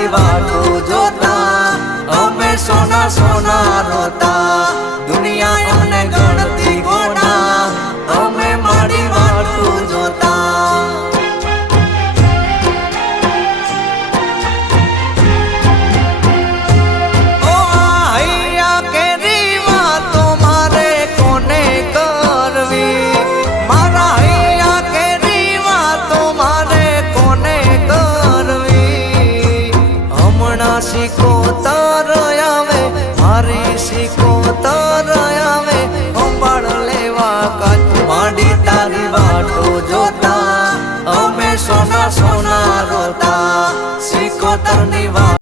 મારી વાટું જોતા અમે સોના સોના રોતા દુનિયા અમને ગણતી ગોડા અમે મારી વાટું જોતા શીખો તાર આવે મારી શીખો